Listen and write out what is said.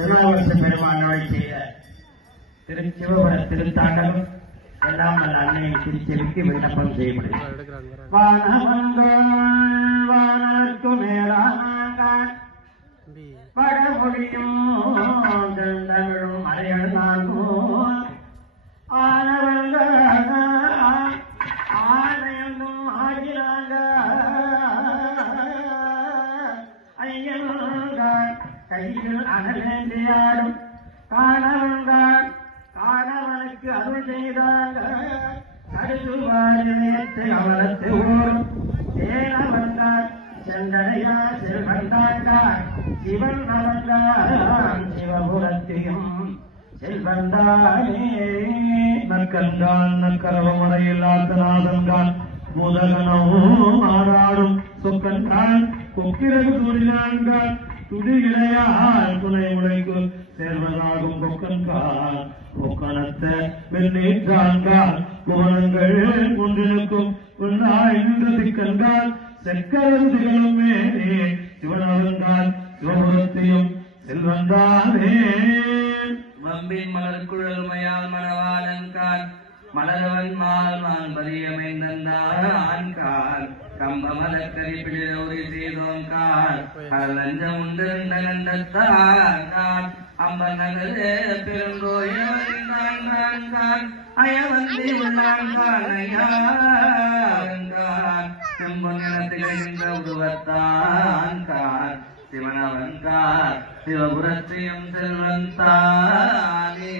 திருநாவுக்கரசு பெருமான் அருளி செய்த சிவபுர திருத்தாண்டகம் எல்லாம் நல்ல அன்னையின் திருச்செவிக்கு விண்ணப்பம் செய்யப்படுகிறது. வானவர்க்கு மேலாக வடமொழியும் தமிழும் மலையழுந்தாலும் ஆனவங்க ஆணையங்கும் ஆகிறாங்க ஐயன்கள் கையில் அகலேந்தியாடும் காணவன்கள் காணவனுக்கு அருள் செய்தாங்க கருதுவாரித்து அவரத்து ஊரும் தேனவன்கள் செந்தனையா செல்வந்தாண்டார் சிவன் அவன்தான் சிவபுரத்தையும் செல்வந்தானே நற்கண்டான் நற்கரவமறையில் ஆத்தநாதன்கான் முதகனவும் ஆடாடும் சொக்கன்கான் கொக்கிரகு துணினான்கான் துடிகிளையால் துணை உழைக்கு சேர்வதாகும் கொக்கன்கான் கொக்கனத்த வெண்ணீற்றான்கான் புவனங்கள் ஒன்றிருக்கும் உன்னாய் நின்ற திக்கன்கான் செக்கரது திகழும் மேலே சிவனவன்கான் சிவபுரத்தையும் செல்வந்தானே மம்பின் மலர்குழல்மையால் மணவாளன்கான் மலரவன் மால் மான்பதியமைந்தான் கால் கம்ப மலக்கறி பிடிரவுரி செய்தோன்கான் கடலஞ்சம் உண்டிருந்த கண்டத்தான் அம்பன் நகரே பெருங்கோயிலான் அயவந்தி உள்ளான்கான் ஐயான் செம்பொன் இனத்திலிருந்த உருவத்தான் கான் சிவனவன்கான் சிவபுரத்தையும் செல்வன் தானே.